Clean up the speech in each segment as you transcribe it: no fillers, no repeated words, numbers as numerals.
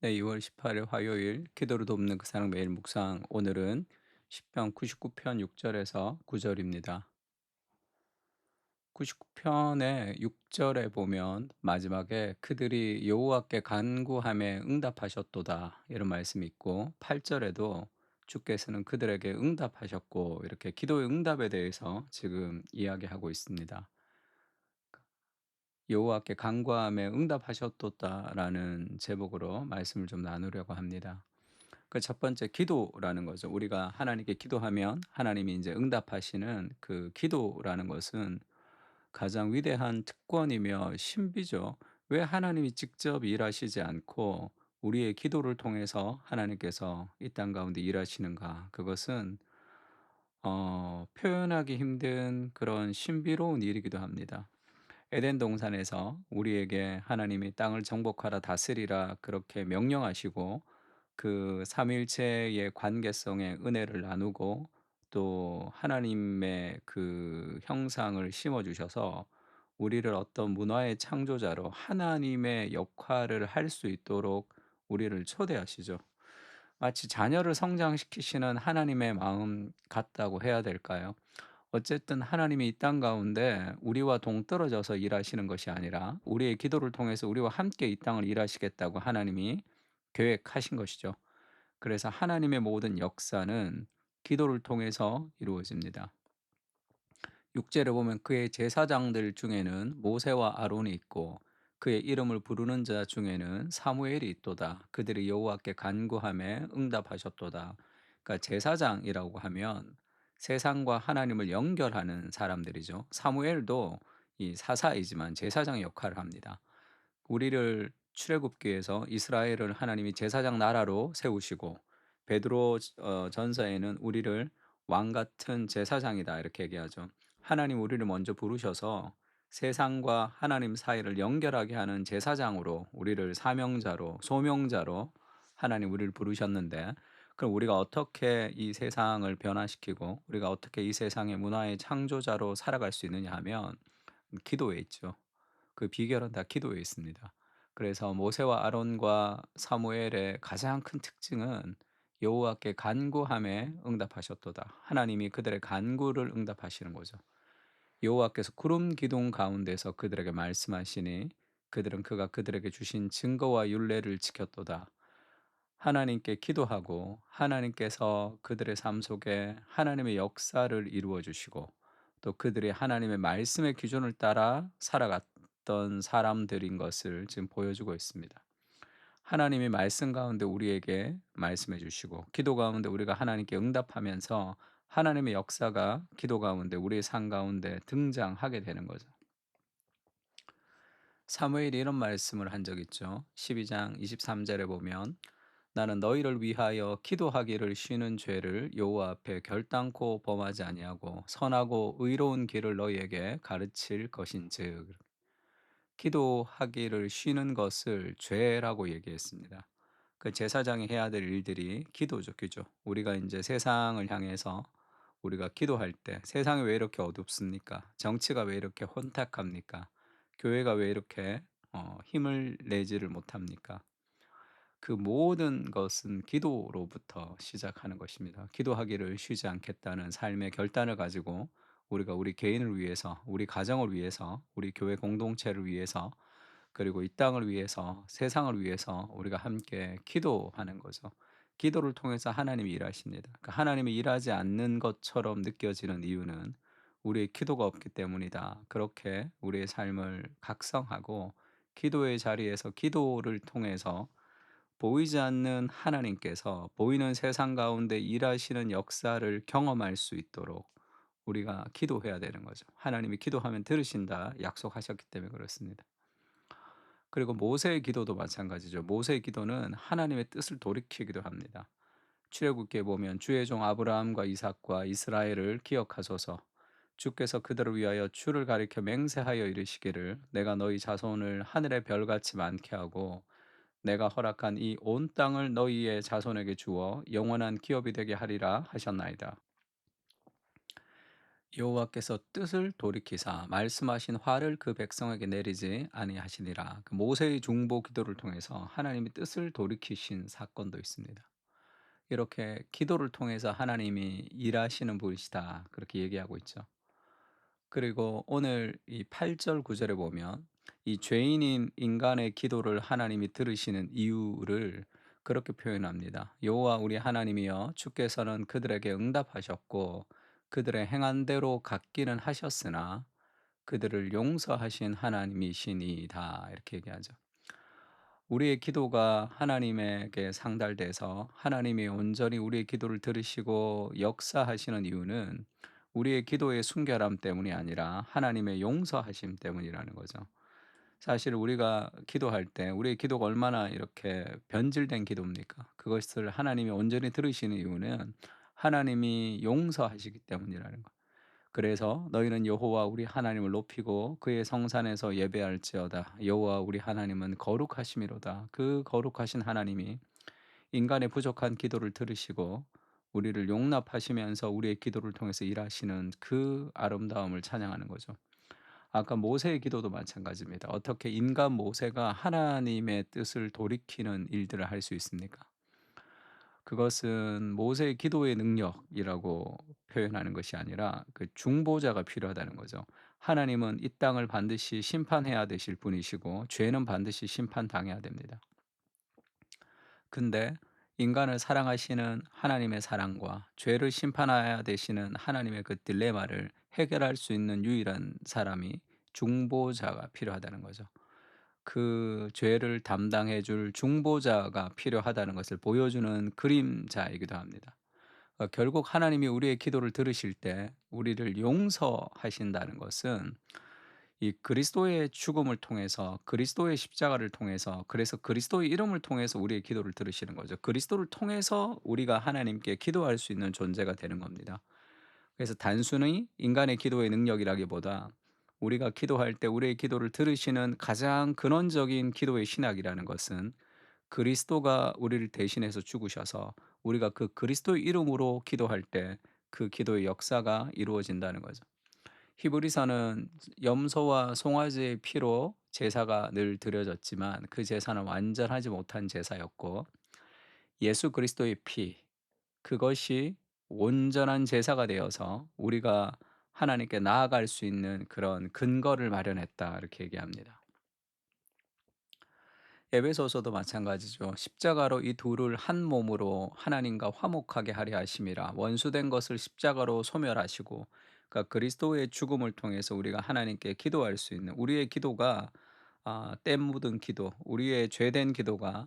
네, 2월 18일 화요일 기도로 돕는 그 사랑 매일 묵상. 오늘은 시편 99편 6절에서 9절입니다. 99편의 6절에 보면 마지막에 그들이 여호와께 간구함에 응답하셨도다 이런 말씀이 있고, 8절에도 주께서는 그들에게 응답하셨고, 이렇게 기도의 응답에 대해서 지금 이야기하고 있습니다. 여호와께 간구함에 응답하셨도다라는 제목으로 말씀을 좀 나누려고 합니다. 그 첫 번째 기도라는 거죠. 우리가 하나님께 기도하면 하나님이 이제 응답하시는 그 기도라는 것은 가장 위대한 특권이며 신비죠. 왜 하나님이 직접 일하시지 않고 우리의 기도를 통해서 하나님께서 이 땅 가운데 일하시는가? 그것은 표현하기 힘든 그런 신비로운 일이기도 합니다. 에덴 동산에서 우리에게 하나님이 땅을 정복하라 다스리라 그렇게 명령하시고, 그 삼위일체의 관계성의 은혜를 나누고 또 하나님의 그 형상을 심어 주셔서 우리를 어떤 문화의 창조자로 하나님의 역할을 할 수 있도록 우리를 초대하시죠. 마치 자녀를 성장시키시는 하나님의 마음 같다고 해야 될까요? 어쨌든 하나님이 이 땅 가운데 우리와 동떨어져서 일하시는 것이 아니라 우리의 기도를 통해서 우리와 함께 이 땅을 일하시겠다고 하나님이 계획하신 것이죠. 그래서 하나님의 모든 역사는 기도를 통해서 이루어집니다. 6절에 보면 그의 제사장들 중에는 모세와 아론이 있고 그의 이름을 부르는 자 중에는 사무엘이 있도다. 그들이 여호와께 간구함에 응답하셨도다. 그러니까 제사장이라고 하면 세상과 하나님을 연결하는 사람들이죠. 사무엘도 이 사사이지만 제사장 역할을 합니다. 우리를 출애굽기에서 이스라엘을 하나님이 제사장 나라로 세우시고, 베드로 전서에는 우리를 왕 같은 제사장이다 이렇게 얘기하죠. 하나님 우리를 먼저 부르셔서 세상과 하나님 사이를 연결하게 하는 제사장으로, 우리를 사명자로 소명자로 하나님 우리를 부르셨는데, 그럼 우리가 어떻게 이 세상을 변화시키고 우리가 어떻게 이 세상의 문화의 창조자로 살아갈 수 있느냐 하면 기도에 있죠. 그 비결은 다 기도에 있습니다. 그래서 모세와 아론과 사무엘의 가장 큰 특징은 여호와께 간구함에 응답하셨도다. 하나님이 그들의 간구를 응답하시는 거죠. 여호와께서 구름 기둥 가운데서 그들에게 말씀하시니 그들은 그가 그들에게 주신 증거와 율례를 지켰도다. 하나님께 기도하고 하나님께서 그들의 삶 속에 하나님의 역사를 이루어 주시고, 또 그들이 하나님의 말씀의 기준을 따라 살아갔던 사람들인 것을 지금 보여주고 있습니다. 하나님이 말씀 가운데 우리에게 말씀해 주시고 기도 가운데 우리가 하나님께 응답하면서 하나님의 역사가 기도 가운데 우리의 삶 가운데 등장하게 되는 거죠. 사무엘이 이런 말씀을 한 적 있죠. 12장 23절에 보면 나는 너희를 위하여 기도하기를 쉬는 죄를 여호와 앞에 결단코 범하지 아니하고 선하고 의로운 길을 너희에게 가르칠 것인즉. 기도하기를 쉬는 것을 죄라고 얘기했습니다. 그 제사장이 해야 될 일들이 기도죠, 기도. 우리가 이제 세상을 향해서 우리가 기도할 때 세상이 왜 이렇게 어둡습니까? 정치가 왜 이렇게 혼탁합니까? 교회가 왜 이렇게 힘을 내지를 못합니까? 그 모든 것은 기도로부터 시작하는 것입니다. 기도하기를 쉬지 않겠다는 삶의 결단을 가지고 우리가 우리 개인을 위해서, 우리 가정을 위해서, 우리 교회 공동체를 위해서, 그리고 이 땅을 위해서, 세상을 위해서 우리가 함께 기도하는 거죠. 기도를 통해서 하나님이 일하십니다. 그 하나님이 일하지 않는 것처럼 느껴지는 이유는 우리의 기도가 없기 때문이다. 그렇게 우리의 삶을 각성하고 기도의 자리에서 기도를 통해서 보이지 않는 하나님께서 보이는 세상 가운데 일하시는 역사를 경험할 수 있도록 우리가 기도해야 되는 거죠. 하나님이 기도하면 들으신다 약속하셨기 때문에 그렇습니다. 그리고 모세의 기도도 마찬가지죠. 모세의 기도는 하나님의 뜻을 돌이키기도 합니다. 출애굽기에 보면 주의 종 아브라함과 이삭과 이스라엘을 기억하소서. 주께서 그들을 위하여 주를 가리켜 맹세하여 이르시기를 내가 너희 자손을 하늘의 별같이 많게 하고 내가 허락한 이 온 땅을 너희의 자손에게 주어 영원한 기업이 되게 하리라 하셨나이다. 여호와께서 뜻을 돌이키사 말씀하신 화를 그 백성에게 내리지 아니하시니라. 그 모세의 중보 기도를 통해서 하나님이 뜻을 돌이키신 사건도 있습니다. 이렇게 기도를 통해서 하나님이 일하시는 분이시다. 그렇게 얘기하고 있죠. 그리고 오늘 이 8절 9절에 보면 이 죄인인 인간의 기도를 하나님이 들으시는 이유를 그렇게 표현합니다. 여호와 우리 하나님이여 주께서는 그들에게 응답하셨고 그들의 행한 대로 갚기는 하셨으나 그들을 용서하신 하나님이시니이다. 이렇게 얘기하죠. 우리의 기도가 하나님에게 상달돼서 하나님이 온전히 우리의 기도를 들으시고 역사하시는 이유는 우리의 기도의 순결함 때문이 아니라 하나님의 용서하심 때문이라는 거죠. 사실 우리가 기도할 때 우리의 기도가 얼마나 이렇게 변질된 기도입니까? 그것을 하나님이 온전히 들으시는 이유는 하나님이 용서하시기 때문이라는 거. 그래서 너희는 여호와 우리 하나님을 높이고 그의 성산에서 예배할지어다. 여호와 우리 하나님은 거룩하심이로다. 그 거룩하신 하나님이 인간의 부족한 기도를 들으시고 우리를 용납하시면서 우리의 기도를 통해서 일하시는 그 아름다움을 찬양하는 거죠. 아까 모세의 기도도 마찬가지입니다. 어떻게 인간 모세가 하나님의 뜻을 돌이키는 일들을 할 수 있습니까? 그것은 모세의 기도의 능력이라고 표현하는 것이 아니라 그 중보자가 필요하다는 거죠. 하나님은 이 땅을 반드시 심판해야 되실 분이시고 죄는 반드시 심판당해야 됩니다. 근데 인간을 사랑하시는 하나님의 사랑과 죄를 심판해야 되시는 하나님의 그 딜레마를 해결할 수 있는 유일한 사람이 중보자가 필요하다는 거죠. 그 죄를 담당해 줄 중보자가 필요하다는 것을 보여주는 그림자이기도 합니다. 결국 하나님이 우리의 기도를 들으실 때 우리를 용서하신다는 것은 이 그리스도의 죽음을 통해서 그리스도의 십자가를 통해서 그래서 그리스도의 이름을 통해서 우리의 기도를 들으시는 거죠. 그리스도를 통해서 우리가 하나님께 기도할 수 있는 존재가 되는 겁니다. 그래서 단순히 인간의 기도의 능력이라기보다 우리가 기도할 때 우리의 기도를 들으시는 가장 근원적인 기도의 신학이라는 것은 그리스도가 우리를 대신해서 죽으셔서 우리가 그 그리스도의 이름으로 기도할 때 그 기도의 역사가 이루어진다는 거죠. 히브리서는 염소와 송아지의 피로 제사가 늘 드려졌지만 그 제사는 완전하지 못한 제사였고 예수 그리스도의 피 그것이 온전한 제사가 되어서 우리가 하나님께 나아갈 수 있는 그런 근거를 마련했다 이렇게 얘기합니다. 에베소서도 마찬가지죠. 십자가로 이 둘을 한 몸으로 하나님과 화목하게 하려 하심이라 원수된 것을 십자가로 소멸하시고 그러니까 그리스도의 죽음을 통해서 우리가 하나님께 기도할 수 있는 우리의 기도가 때 묻은 기도, 우리의 죄된 기도가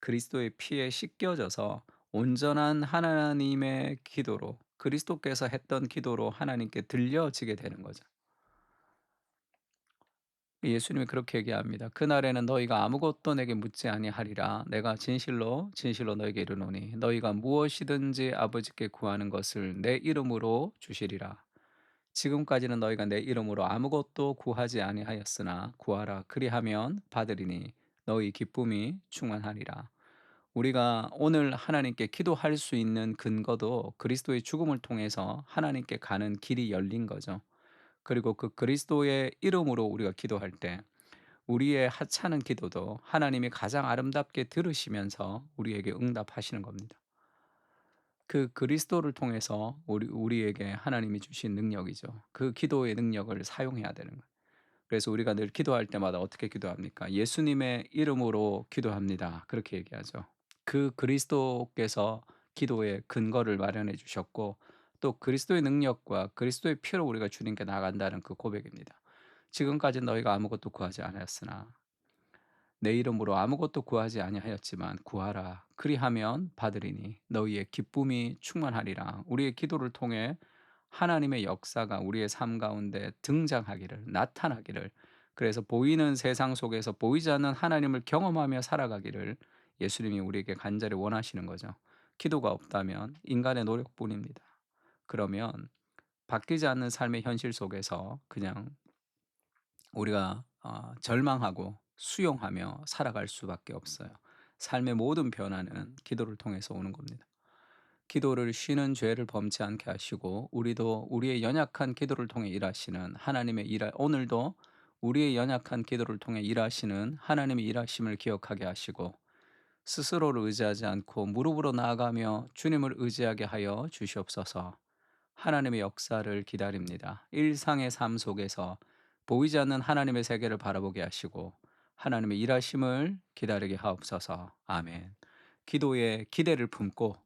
그리스도의 피에 씻겨져서 온전한 하나님의 기도로 그리스도께서 했던 기도로 하나님께 들려지게 되는 거죠. 예수님이 그렇게 얘기합니다. 그날에는 너희가 아무것도 내게 묻지 아니하리라. 내가 진실로 진실로 너에게 이르노니 너희가 무엇이든지 아버지께 구하는 것을 내 이름으로 주시리라. 지금까지는 너희가 내 이름으로 아무것도 구하지 아니하였으나 구하라 그리하면 받으리니 너희 기쁨이 충만하리라. 우리가 오늘 하나님께 기도할 수 있는 근거도 그리스도의 죽음을 통해서 하나님께 가는 길이 열린 거죠. 그리고 그 그리스도의 이름으로 우리가 기도할 때 우리의 하찮은 기도도 하나님이 가장 아름답게 들으시면서 우리에게 응답하시는 겁니다. 그 그리스도를 통해서 우리에게 하나님이 주신 능력이죠. 그 기도의 능력을 사용해야 되는 거예요. 그래서 우리가 늘 기도할 때마다 어떻게 기도합니까? 예수님의 이름으로 기도합니다. 그렇게 얘기하죠. 그 그리스도께서 기도의 근거를 마련해 주셨고 또 그리스도의 능력과 그리스도의 피로 우리가 주님께 나간다는 그 고백입니다. 지금까지 너희가 아무것도 구하지 않았으나 내 이름으로 아무것도 구하지 아니하였지만 구하라 그리하면 받으리니 너희의 기쁨이 충만하리라. 우리의 기도를 통해 하나님의 역사가 우리의 삶 가운데 등장하기를 나타나기를 그래서 보이는 세상 속에서 보이지 않는 하나님을 경험하며 살아가기를 예수님이 우리에게 간절히 원하시는 거죠. 기도가 없다면 인간의 노력뿐입니다. 그러면 바뀌지 않는 삶의 현실 속에서 그냥 우리가 절망하고 수용하며 살아갈 수밖에 없어요. 삶의 모든 변화는 기도를 통해서 오는 겁니다. 기도를 쉬는 죄를 범치 않게 하시고 우리도 우리의 연약한 기도를 통해 일하시는 하나님의 오늘도 우리의 연약한 기도를 통해 일하시는 하나님의 일하심을 기억하게 하시고 스스로를 의지하지 않고 무릎으로 나아가며 주님을 의지하게 하여 주시옵소서. 하나님의 역사를 기다립니다. 일상의 삶 속에서 보이지 않는 하나님의 세계를 바라보게 하시고 하나님의 일하심을 기다리게 하옵소서. 아멘. 기도에 기대를 품고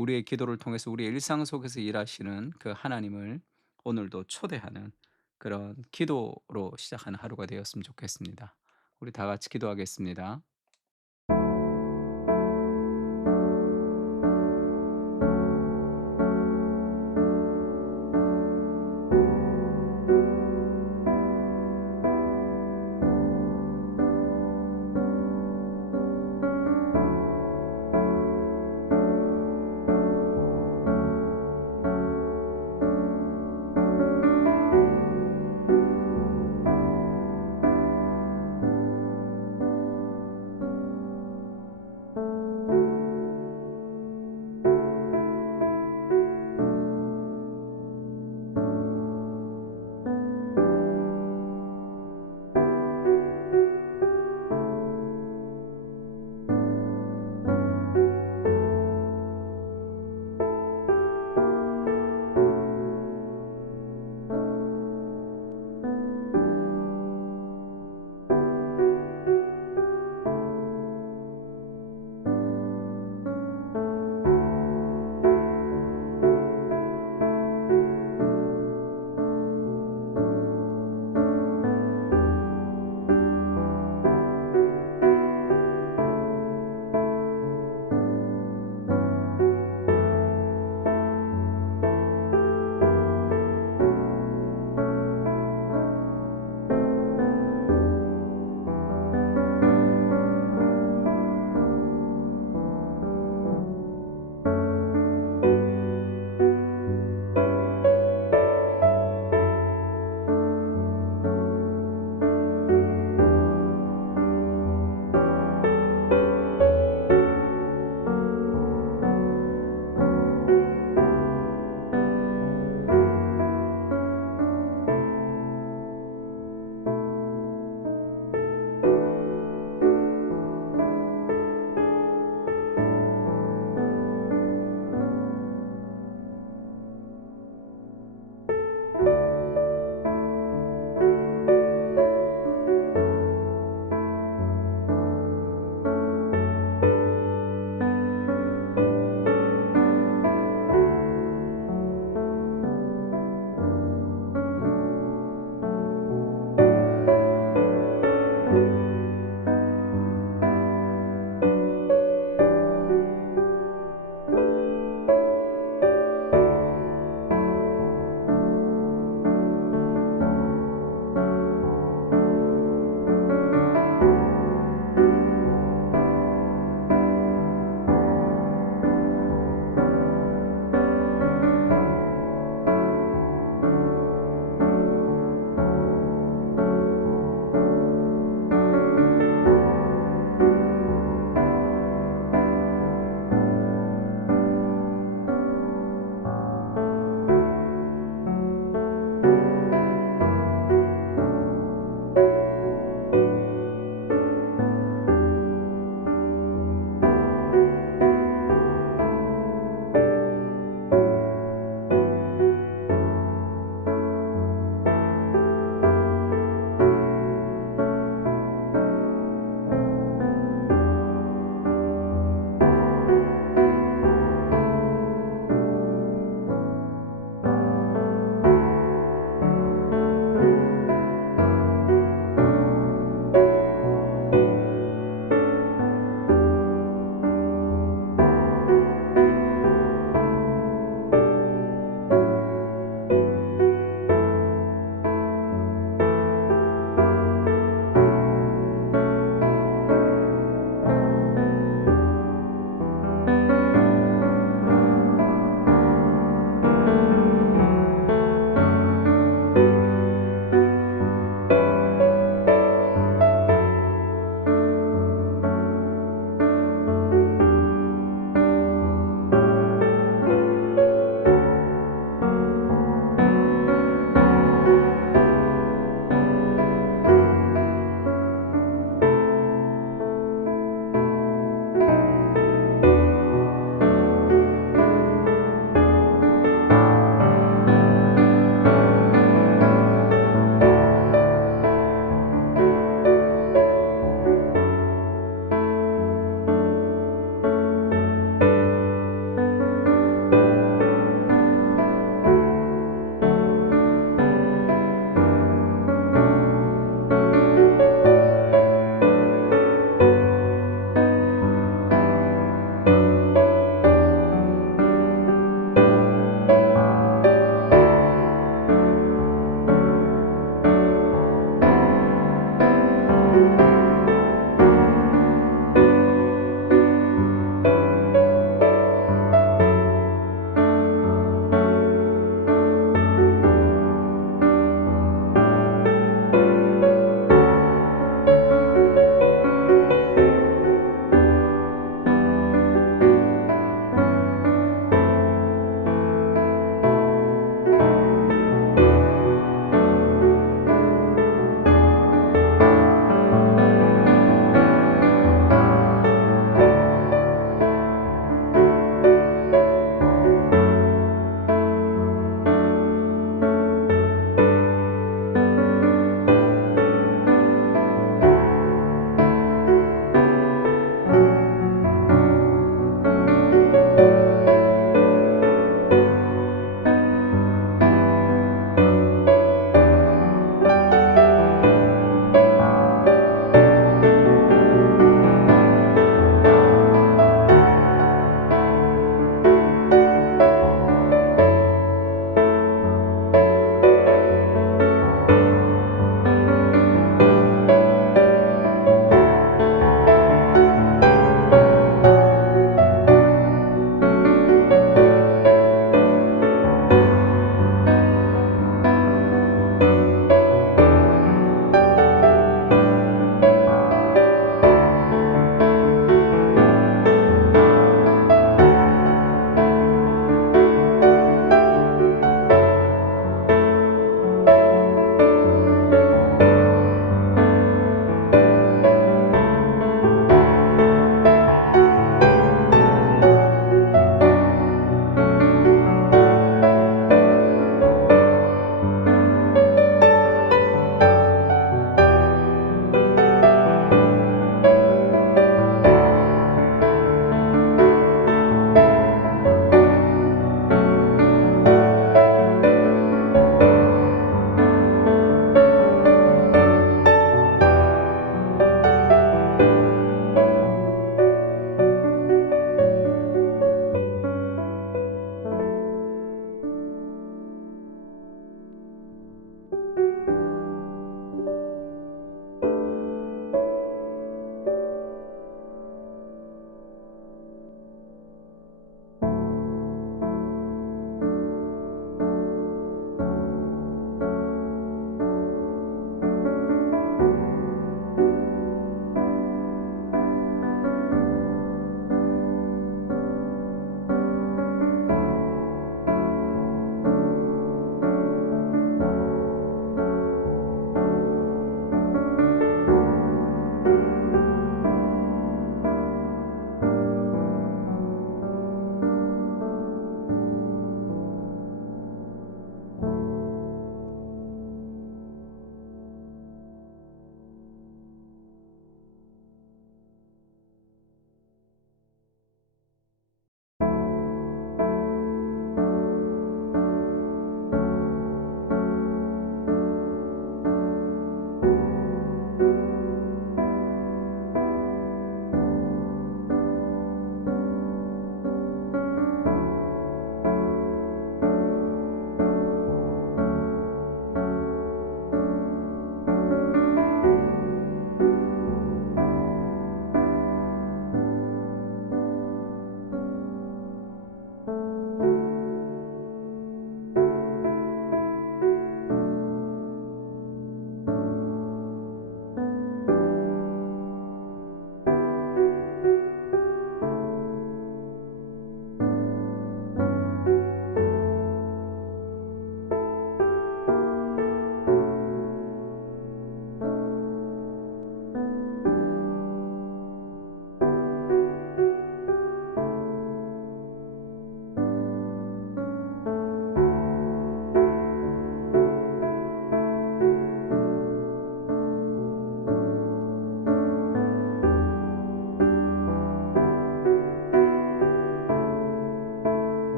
우리의 기도를 통해서 우리의 일상 속에서 일하시는 그 하나님을 오늘도 초대하는 그런 기도로 시작하는 하루가 되었으면 좋겠습니다. 우리 다 같이 기도하겠습니다.